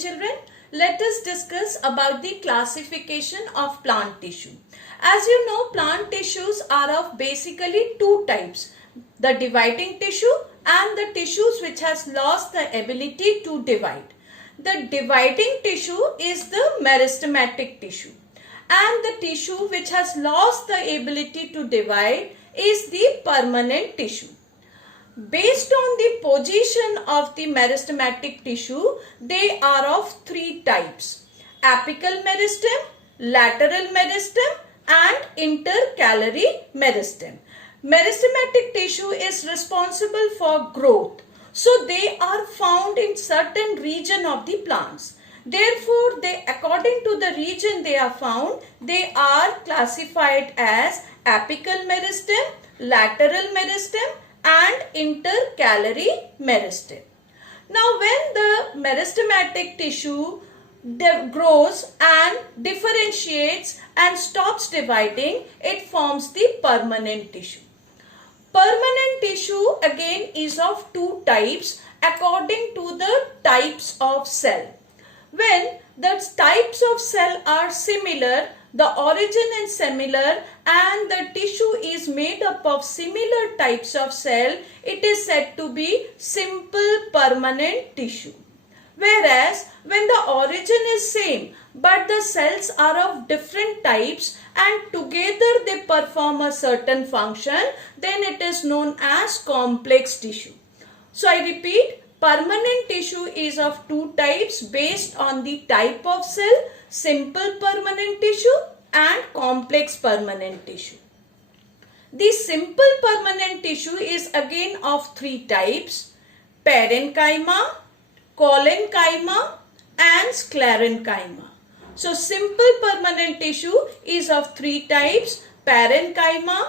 children, let us discuss about the classification of plant tissue. As you know, plant tissues are of basically two types, the dividing tissue and the tissues which has lost the ability to divide. The dividing tissue is the meristematic tissue and the tissue which has lost the ability to divide is the permanent tissue. Based on the position of the meristematic tissue, they are of three types: apical meristem, lateral meristem and intercalary meristem. Meristematic tissue is responsible for growth. So they are found in certain region of the plants. Therefore, according to the region they are found, they are classified as apical meristem, lateral meristem and intercalary meristem. Now, when the meristematic tissue grows and differentiates and stops dividing, it forms the permanent tissue. Permanent tissue again is of two types according to the types of cell. When the types of cell are similar, the origin is similar and the tissue is made up of similar types of cell, it is said to be simple permanent tissue. Whereas when the origin is same but the cells are of different types and together they perform a certain function, then it is known as complex tissue. So I repeat, permanent tissue is of two types based on the type of cell: simple permanent tissue and complex permanent tissue. The simple permanent tissue is again of three types: parenchyma, collenchyma and sclerenchyma. So simple permanent tissue is of three types: parenchyma,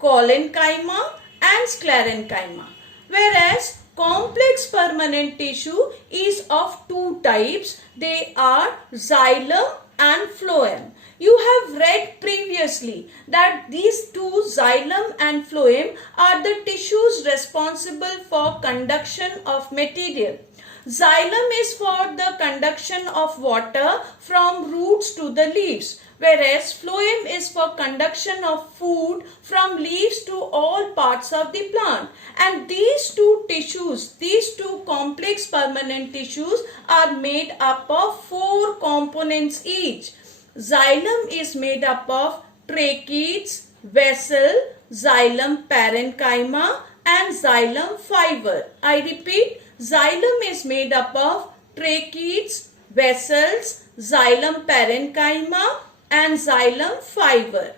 collenchyma and sclerenchyma. Whereas complex permanent tissue is of two types. They are xylem and phloem. You have read previously that these two, xylem and phloem, are the tissues responsible for conduction of material. Xylem is for the conduction of water from roots to the leaves, whereas phloem is for conduction of food from leaves to all parts of the plant. And these two tissues, these two complex permanent tissues, are made up of four components each. Xylem is made up of tracheids, vessel, xylem parenchyma and xylem fiber. I repeat, xylem is made up of tracheids, vessels, xylem parenchyma and xylem fiber.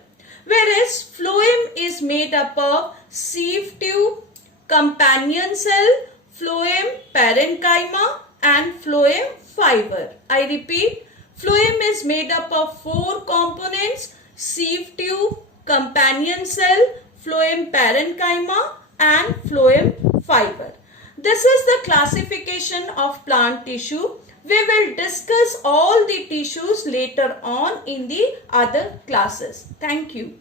Whereas phloem is made up of sieve tube, companion cell, phloem parenchyma and phloem fiber. I repeat, phloem is made up of four components: sieve tube, companion cell, phloem parenchyma and phloem fiber. This is the classification of plant tissue. We will discuss all the tissues later on in the other classes. Thank you.